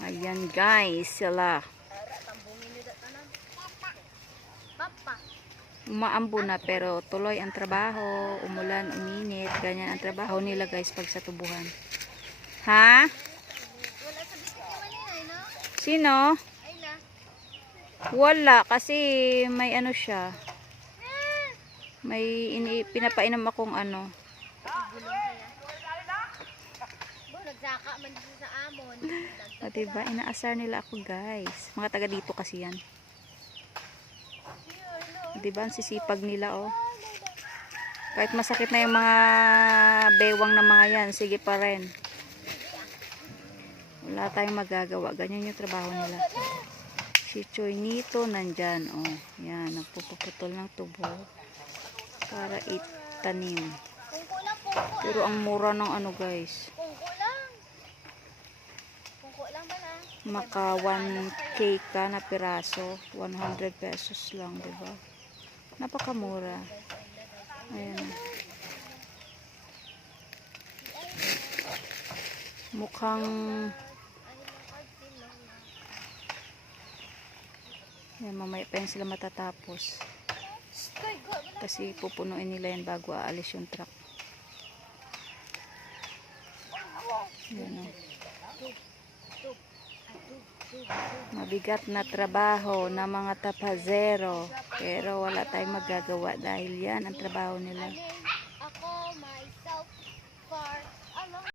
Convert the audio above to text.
Ayan guys, sila. Umaambo na pero tuloy ang trabaho. Umulan, uminit. Ganyan ang trabaho nila guys pag sa tubuhan. Ha? Sino? Wala kasi may ano siya. May pinapainom akong ano. Nagsaka man dito sa amon. O diba, inaasar nila ako guys. Mga taga dito kasi yan. O diba, ang sisipag nila oh. Kahit masakit na yung mga bewang na mga yan, sige pa rin. Wala tayong magagawa. Ganyan yung trabaho nila. Si Choy nito nandyan oh. Yan, nagpuputol ng tubo para itanim. Pero ang mura ng ano guys. Maka 1K ka na piraso, 100 pesos lang, diba? Napakamura. Ayan. Mukhang yan, mamaya pa yan sila matatapos. Kasi pupunuin nila yan bago aalis yung truck. Ayan, oh. Mabigat na trabaho ng mga tapazero pero wala tayong magagawa dahil yan ang trabaho nila.